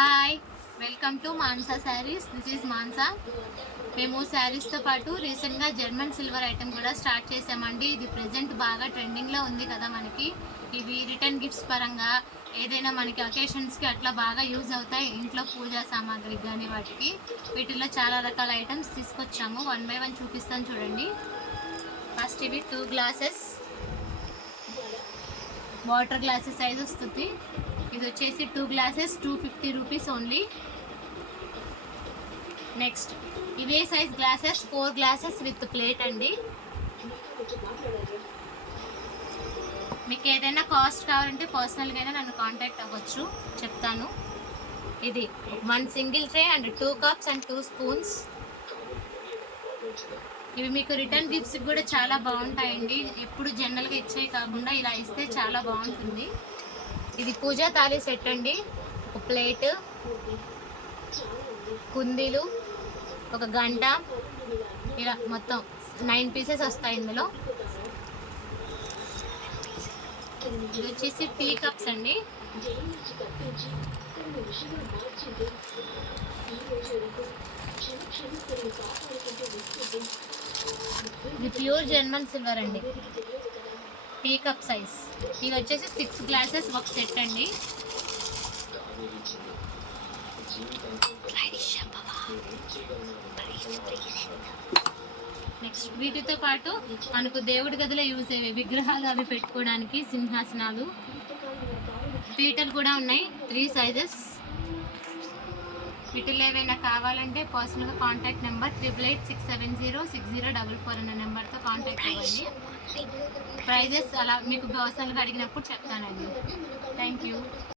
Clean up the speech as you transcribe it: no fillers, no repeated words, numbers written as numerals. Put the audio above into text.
Hi, welcome to Mansa saris. This is Mansa. మేము శారీస్తో పాటు రీసెంట్గా జర్మన్ సిల్వర్ ఐటెం కూడా స్టార్ట్ చేసామండి. ఇది ప్రజెంట్ బాగా ట్రెండింగ్లో ఉంది కదా మనకి. ఇవి రిటర్న్ గిఫ్ట్స్ పరంగా ఏదైనా మనకి అకేషన్స్కి అట్లా బాగా యూజ్ అవుతాయి. ఇంట్లో పూజా సామాగ్రికి కానీ వాటికి. వీటిల్లో చాలా రకాల ఐటమ్స్ తీసుకొచ్చాము. 1 by 1 చూపిస్తాను చూడండి. ఫస్ట్ ఇవి 2 గ్లాసెస్ వాటర్ గ్లాసెస్ సైజ్ వస్తుంది. ఇది వచ్చేసి 2 గ్లాసెస్ 250 రూపీస్ ఓన్లీ. నెక్స్ట్ ఇవే size glasses 4 glasses with plate అండి. మీకు ఏదైనా కాస్ట్ కావాలంటే పర్సనల్గా నన్ను కాంటాక్ట్ అవ్వచ్చు, చెప్తాను. ఇది 1 single tray and 2 cups and 2 spoons. ఇవి మీకు రిటర్న్ గిఫ్ట్స్ కూడా చాలా బాగుంటాయండి. ఎప్పుడు జనరల్గా ఇచ్చేవి కాకుండా ఇలా ఇస్తే చాలా బాగుంటుంది. ఇది పూజా తాళి సెట్ అండి. ఒక ప్లేట్, కుందీలు, ఒక గంట, ఇలా మొత్తం 9 పీసెస్ వస్తాయి ఇందులో. ఇది వచ్చేసి టీ కప్స్ అండి. ఇది ప్యూర్ జర్మన్ సిల్వర్ అండి, టీ కప్ సైజ్. ఇవి వచ్చేసి 6 గ్లాసెస్ ఒక సెట్ అండి. నెక్స్ట్ వీటితో పాటు మనకు దేవుడి గదిలో యూజ్ అయ్యే విగ్రహాలు అవి పెట్టుకోవడానికి సింహాసనాలు, పీటలు కూడా ఉన్నాయి. 3 సైజెస్. వీటిలో ఏవైనా కావాలంటే పర్సనల్గా కాంటాక్ట్ నెంబర్ 8886706044 అనే నెంబర్తో కాంటాక్ట్ అవ్వండి. ప్రైజెస్ అలా మీకు పర్సనల్గా అడిగినప్పుడు చెప్తానండి. Thank you.